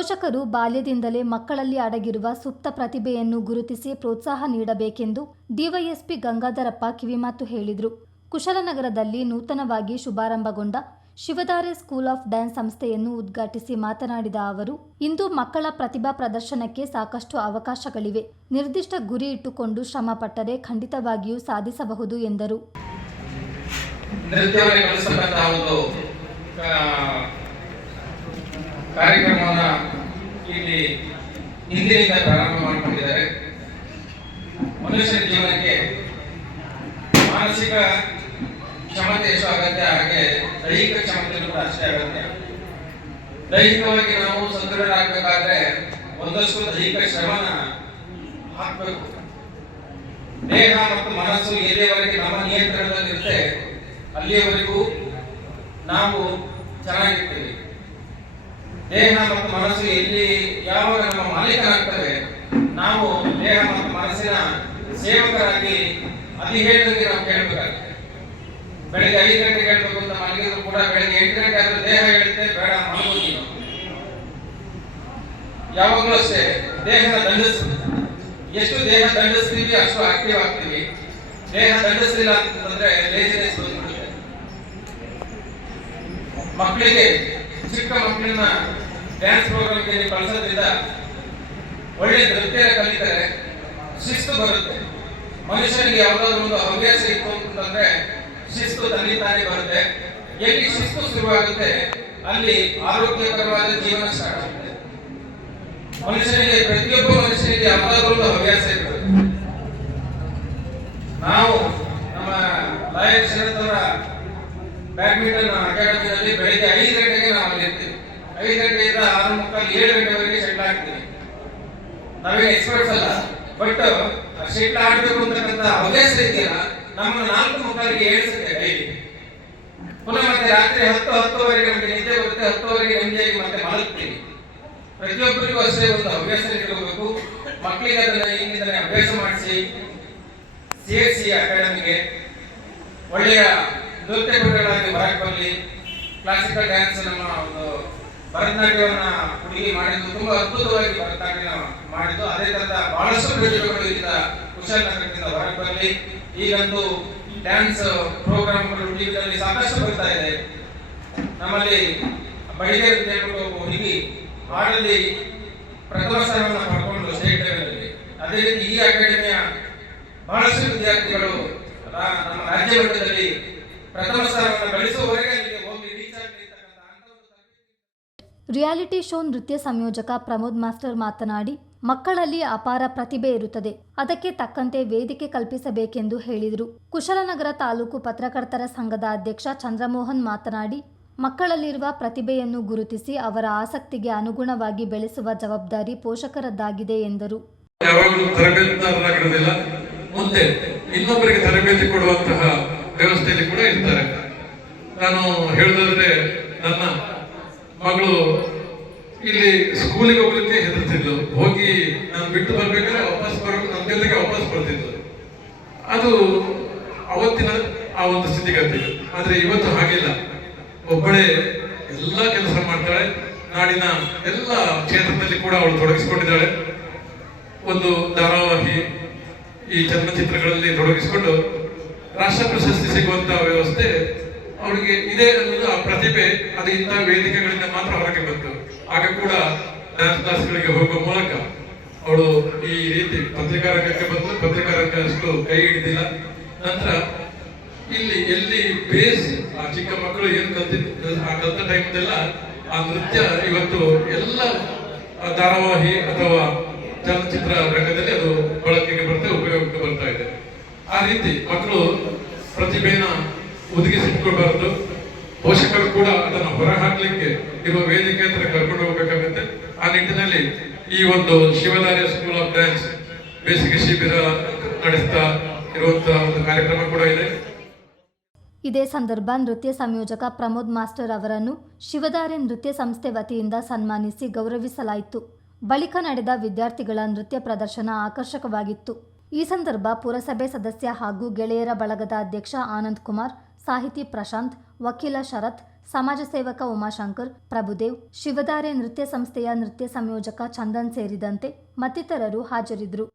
ಪೋಷಕರು ಬಾಲ್ಯದಿಂದಲೇ ಮಕ್ಕಳಲ್ಲಿ ಅಡಗಿರುವ ಸುಪ್ತ ಪ್ರತಿಭೆಯನ್ನು ಗುರುತಿಸಿ ಪ್ರೋತ್ಸಾಹ ನೀಡಬೇಕೆಂದು ಡಿವೈಎಸ್ಪಿ ಗಂಗಾಧರಪ್ಪ ಕಿವಿಮಾತು ಹೇಳಿದರು. ಕುಶಾಲನಗರದಲ್ಲಿ ನೂತನವಾಗಿ ಶುಭಾರಂಭಗೊಂಡ ಶಿವಧಾರೆ ಸ್ಕೂಲ್ ಆಫ್ ಡ್ಯಾನ್ಸ್ ಸಂಸ್ಥೆಯನ್ನು ಉದ್ಘಾಟಿಸಿ ಮಾತನಾಡಿದ ಅವರು, ಇಂದು ಮಕ್ಕಳ ಪ್ರತಿಭಾ ಪ್ರದರ್ಶನಕ್ಕೆ ಸಾಕಷ್ಟು ಅವಕಾಶಗಳಿವೆ. ನಿರ್ದಿಷ್ಟ ಗುರಿ ಇಟ್ಟುಕೊಂಡು ಶ್ರಮ ಪಟ್ಟರೆ ಖಂಡಿತವಾಗಿಯೂ ಸಾಧಿಸಬಹುದು ಎಂದರು. ಕಾರ್ಯಕ್ರಮವನ್ನು ಇಲ್ಲಿ ಹಿಂದಿನಿಂದ ಪ್ರಾರಂಭ ಮಾಡಿಕೊಂಡಿದ್ದಾರೆ. ಮನುಷ್ಯನ ಜೀವನಕ್ಕೆ ಮಾನಸಿಕ ಕ್ಷಮತೆ ಎಷ್ಟು ಅಗತ್ಯ, ಹಾಗೆ ದೈಹಿಕ ಕ್ಷಮತೆ ಕೂಡ ಅಷ್ಟೇ ಅಗತ್ಯ. ದೈಹಿಕವಾಗಿ ನಾವು ಸದೃಢರಾಗಬೇಕಾದ್ರೆ ಒಂದಷ್ಟು ದೈಹಿಕ ಶ್ರಮನ ಹಾಕಬೇಕು. ದೇಹ ಮತ್ತು ಮನಸ್ಸು ಎಲ್ಲಿಯವರೆಗೆ ನಮ್ಮ ನಿಯಂತ್ರಣದಲ್ಲಿರುತ್ತೆ ಅಲ್ಲಿಯವರೆಗೂ ನಾವು ಚೆನ್ನಾಗಿರ್ತೀವಿ. ದೇಹ ಮತ್ತು ಮನಸ್ಸು ಎಲ್ಲಿ ಯಾವಾಗ ನಮ್ಮ ಮಾಲೀಕರಾಗ್ತವೆ, ನಾವು ದೇಹ ಮತ್ತು ಮನಸ್ಸಿನ ಸೇವಕರಾಗಿ ಅತಿ ಹೇಳಿದಂಗೆ ನಾವು ಕೇಳಬೇಕಾಗ್ತದೆ. ಬೆಳಿಗ್ಗೆ 5 ಗಂಟೆಗೆ ಹೇಳ್ಬೇಕು ಅಂತ ಮಲಗಿದ್ರು ಕೂಡ ಬೆಳಿಗ್ಗೆ 8 ಗಂಟೆ ಆದ್ರೆ ದೇಹ ಹೇಳುತ್ತೆ ಬೇಡ ಮಲಗೋಗಿ. ಯಾವಾಗಲೂ ಅಷ್ಟೇ ದೇಹನ ದಂಡಿಸ್ತೀವಿ. ಎಷ್ಟು ದೇಹ ದಂಡಿಸ್ತೀವಿ ಅಷ್ಟು ಆಕ್ಟಿವ್ ಆಗ್ತೀವಿ. ದೇಹ ದಂಡಿಸಲಿಲ್ಲ ಅಂತಂದ್ರೆ ಲೇಜಿನೆಸ್ ಬಂದ್ಬಿಡುತ್ತೆ. ಮಕ್ಕಳಿಗೆ ಚಿಕ್ಕ ಮಕ್ಕಳನ್ನ ಡ್ಯಾನ್ಸ್ ಪ್ರೋಗ್ರಾಮ್ಗೆ ಕಳಿಸೋದ್ರಿಂದ ಒಳ್ಳೆ ನೃತ್ಯ ಕಲಿತಾರೆ, ಶಿಸ್ತು ಬರುತ್ತೆ. ಮನುಷ್ಯನಿಗೆ ಯಾವುದಾದ್ರೂ ಒಂದು ಹವ್ಯಾಸ ಇತ್ತು ಅಂತಂದ್ರೆ ಶಿಸ್ತು ತನ್ನಿಂದಾನೇ ಬರುತ್ತೆ. ಎಲ್ಲಿ ಶಿಸ್ತು ಶುರುವಾಗುತ್ತೆ ಅಲ್ಲಿ ಆರೋಗ್ಯಕರವಾದ ಜೀವನ ಸ್ಟಾರ್ಟ್ ಆಗುತ್ತೆ. ಮನುಷ್ಯನಿಗೆ ಪ್ರತಿಯೊಬ್ಬ ಮನುಷ್ಯನಿಗೆ ಯಾವುದಾದ್ರೂ ಒಂದು ಹವ್ಯಾಸ ಇರುತ್ತೆ. ನಾವು ನಮ್ಮ ಲಾಯರ್ ಶರತ್ ಅವರ ಬ್ಯಾಡ್ಮಿಂಟನ್ ಅಕಾಡೆಮಿನಲ್ಲಿ ಬೆಳಿಗ್ಗೆ 5 ಗಂಟೆಗೆ ನಾವು ಅಲ್ಲಿ ಇರ್ತೀವಿ. 5 ಗಂಟೆಯಿಂದ 6:30, 7 ಗಂಟೆವರೆಗೆ ಶೆಟ್ಲ್ ಆಡ್ತೀವಿ. ನಾವೇನು ಎಕ್ಸ್ಪರ್ಟ್ಸ್ ಅಲ್ಲ, ಬಟ್ ಶೆಟ್ಲ್ ಆಡಬೇಕು ಅಂತಕ್ಕಂಥ ಹವ್ಯಾಸ ಇದೆಯಲ್ಲ ನಮ್ಮನ್ನು 4:30ಗೆ ಏಳಿಸುತ್ತೆ ಡೈಲಿ. ಪುನಃ ಮತ್ತೆ ರಾತ್ರಿ 10-10:30ವರೆಗೆ ನಮಗೆ ನಿದ್ದೆ ಬರುತ್ತೆ. 10:00ವರೆಗೆ ನಿಮ್ದಾಗಿ ಮತ್ತೆ ಮಲಗ್ತೀವಿ. ಪ್ರತಿಯೊಬ್ಬರಿಗೂ ಅಷ್ಟೇ ಒಂದು ಹವ್ಯಾಸ ಇಟ್ಕೋಬೇಕು. ಮಕ್ಕಳಿಗೆ ಅದನ್ನ ಈಗಿನಿಂದಲೇ ಅಭ್ಯಾಸ ಮಾಡಿಸಿ ಸೇರಿಸಿ ಅಕಾಡೆಮಿಗೆ ಒಳ್ಳೆಯ ನೃತ್ಯಪಟುಗಳಾಗಿ ಹೊರಗೆ ಬರಲಿ. ಕ್ಲಾಸಿಕಲ್ ಡ್ಯಾನ್ಸ್ ನಮ್ಮ ಒಂದು ಭರತನಾಟ್ಯವನ್ನ ಹುಡುಗಿ ಮಾಡಿದ್ದು ತುಂಬಾ ಅದ್ಭುತವಾಗಿ ಭರತನಾಟ್ಯ ಮಾಡಿದ್ದು. ಅದೇ ತರದ ಬಹಳಷ್ಟು ಪ್ರತಿಭೆಗಳು ಈಗ ಕುಶಾಲನಗರದಿಂದ ಹೊರಗೆ ಬರಲಿ. ಈಗಂತೂ ಡ್ಯಾನ್ಸ್ ಪ್ರೋಗ್ರಾಮ್ಗಳು ಟಿವಿಗಳಲ್ಲಿ ಸಾಕಷ್ಟು ಬರ್ತಾ ಇದೆ. ನಮ್ಮಲ್ಲಿ ಬಡಿಗೇರ್ ಅಂತ ಹೇಳ್ಬಿಟ್ಟು ಒಬ್ಬ ಹುಡುಗಿ ಹಾಡಲ್ಲಿ ಪ್ರಥಮ ಸ್ಥಾನವನ್ನು ಪಡ್ಕೊಂಡು ಸ್ಟೇಟ್ ಲೆವೆಲ್. ಅದೇ ರೀತಿ ಈ ಅಕಾಡೆಮಿಯ ಬಹಳಷ್ಟು ವಿದ್ಯಾರ್ಥಿಗಳು ನಮ್ಮ ರಾಜ್ಯ ಮಟ್ಟದಲ್ಲಿ ಪ್ರಥಮ ಸ್ಥಾನವನ್ನು ಗಳಿಸುವವರೆಗೆ ಹೋಗಿ ರೀಚ್ ಆಗಿರ್ತಕ್ಕಂಥ. ರಿಯಾಲಿಟಿ ಶೋ ನೃತ್ಯ ಸಂಯೋಜಕ ಪ್ರಮೋದ್ ಮಾಸ್ಟರ್ ಮಾತನಾಡಿ, ಮಕ್ಕಳಲ್ಲಿ ಅಪಾರ ಪ್ರತಿಭೆ ಇರುತ್ತದೆ, ಅದಕ್ಕೆ ತಕ್ಕಂತೆ ವೇದಿಕೆ ಕಲ್ಪಿಸಬೇಕೆಂದು ಹೇಳಿದರು. ಕುಶಾಲನಗರ ತಾಲೂಕು ಪತ್ರಕರ್ತರ ಸಂಘದ ಅಧ್ಯಕ್ಷ ಚಂದ್ರಮೋಹನ್ ಮಾತನಾಡಿ, ಮಕ್ಕಳಲ್ಲಿರುವ ಪ್ರತಿಭೆಯನ್ನು ಗುರುತಿಸಿ ಅವರ ಆಸಕ್ತಿಗೆ ಅನುಗುಣವಾಗಿ ಬೆಳೆಸುವ ಜವಾಬ್ದಾರಿ ಪೋಷಕರದ್ದಾಗಿದೆ ಎಂದರು. ಯಾವಾಗಲೂ ತರಬೇತುದಾರರಾಗಿರೋದಿಲ್ಲ, ಮುಂದೆ ಇನ್ನೊಬ್ಬರಿಗೆ ತರಬೇತಿ ಕೊಡುವಂತಹ ವ್ಯವಸ್ಥೆಯಲ್ಲಿ ಕೂಡ ಇರ್ತಾರೆ. ನಾನು ಹೇಳೋದಾದ್ರೆ, ನನ್ನ ಮಗಳು ಇಲ್ಲಿ ಸ್ಕೂಲಿಗೆ ಹೋಗ್ಲಿಕ್ಕೆ ಹೆದರ್ತಿದ್ಲು. ಹೋಗಿ ನಾನು ಬಿಟ್ಟು ಬರ್ಬೇಕಾದ್ರೆ ವಾಪಸ್ ಬರೋದು ನನ್ನ ಜೊತೆಗೆ ವಾಪಸ್ ಬರ್ತಿದ್ಲು. ಅದು ಅವತ್ತಿನ ಆ ಒಂದು ಸ್ಥಿತಿಗತಿ. ಆದ್ರೆ ಇವತ್ತು ಹಾಗಿಲ್ಲ. ಒಬ್ಬಳೇ ಎಲ್ಲ ಕೆಲಸ ಮಾಡ್ತಾಳೆ. ನಾಡಿನ ಎಲ್ಲ ಕ್ಷೇತ್ರದಲ್ಲಿ ಕೂಡ ಅವಳು ತೊಡಗಿಸಿಕೊಂಡಿದ್ದಾಳೆ. ಒಂದು ಧಾರಾವಾಹಿ, ಈ ಚಲನಚಿತ್ರಗಳಲ್ಲಿ ತೊಡಗಿಸಿಕೊಂಡು ರಾಷ್ಟ್ರ ಪ್ರಶಸ್ತಿ ಸಿಗುವಂತಹ ವ್ಯವಸ್ಥೆ ಅವರಿಗೆ ಇದೆ ಅನ್ನೋದು ಆ ಪ್ರತಿಭೆ. ಅದು ಇಂತಹ ವೇದಿಕೆಗಳಿಂದ ಮಾತ್ರ ಹೊರಗೆ ಬಂತು. ಆಗ ಕೂಡ ಡ್ಯಾನ್ಸ್ ಕ್ಲಾಸ್ಗಳಿಗೆ ಹೋಗುವ ಮೂಲಕ ಅವಳು ಈ ರೀತಿ ಪತ್ರಿಕಾ ರಂಗಕ್ಕೆ ಬಂದು ಪತ್ರಿಕಾ ರಂಗ ಅಷ್ಟು ಕೈ ಹಿಡಿದಿಲ್ಲ. ನಂತರ ಇಲ್ಲಿ ಎಲ್ಲಿ ಬೇಸ್ ಆ ಚಿಕ್ಕ ಮಕ್ಕಳು ಏನ್ ಕಲ್ತಿದ್ದು ಆ ಕಲ್ತ ಟೈಮ್ದೆಲ್ಲ ಆ ನೃತ್ಯ ಇವತ್ತು ಎಲ್ಲ ಧಾರಾವಾಹಿ ಅಥವಾ ಚಲನಚಿತ್ರ ರಂಗದಲ್ಲಿ ಅದು ಬಳಕೆಗೆ ಉಪಯೋಗಕ್ಕೆ ಬರ್ತಾ ಇದೆ. ಆ ರೀತಿ ಮಕ್ಕಳು ಪ್ರತಿಭೆನ ಒದಗಿಸಿಟ್ಕೊಳ್ಬಾರ್ದು. ಪೋಷಕರು ಕೂಡ ಅದನ್ನು ಹೊರಹಾಕ್ಲಿಕ್ಕೆ ಇರುವ ವೇದಿಕೆ ಹತ್ರ ಕರ್ಕೊಂಡು ಹೋಗ್ಬೇಕಾಗುತ್ತೆ. ಆ ನಿಟ್ಟಿನಲ್ಲಿ ಈ ಒಂದು ಶಿವಧಾರೆ ಸ್ಕೂಲ್ ಆಫ್ ಡ್ಯಾನ್ಸ್ ಬೇಸಿಗೆ ಶಿಬಿರ ನಡೆಸ್ತಾ ಇರುವಂತಹ ಒಂದು ಕಾರ್ಯಕ್ರಮ ಕೂಡ ಇದೆ. ಇದೇ ಸಂದರ್ಭ ನೃತ್ಯ ಸಂಯೋಜಕ ಪ್ರಮೋದ್ ಮಾಸ್ಟರ್ ಅವರನ್ನು ಶಿವಧಾರೆ ನೃತ್ಯ ಸಂಸ್ಥೆ ವತಿಯಿಂದ ಸನ್ಮಾನಿಸಿ ಗೌರವಿಸಲಾಯಿತು. ಬಳಿಕ ನಡೆದ ವಿದ್ಯಾರ್ಥಿಗಳ ನೃತ್ಯ ಪ್ರದರ್ಶನ ಆಕರ್ಷಕವಾಗಿತ್ತು. ಈ ಸಂದರ್ಭ ಪುರಸಭೆ ಸದಸ್ಯ ಹಾಗೂ ಗೆಳೆಯರ ಬಳಗದ ಅಧ್ಯಕ್ಷ ಆನಂದ್ ಕುಮಾರ್, ಸಾಹಿತಿ ಪ್ರಶಾಂತ್, ವಕೀಲ ಶರತ್, ಸಮಾಜ ಸೇವಕ ಉಮಾಶಂಕರ್, ಪ್ರಭುದೇವ್, ಶಿವಧಾರೆ ನೃತ್ಯ ಸಂಸ್ಥೆಯ ನೃತ್ಯ ಸಂಯೋಜಕ ಚಂದನ್ ಸೇರಿದಂತೆ ಮತ್ತಿತರರು ಹಾಜರಿದ್ದರು.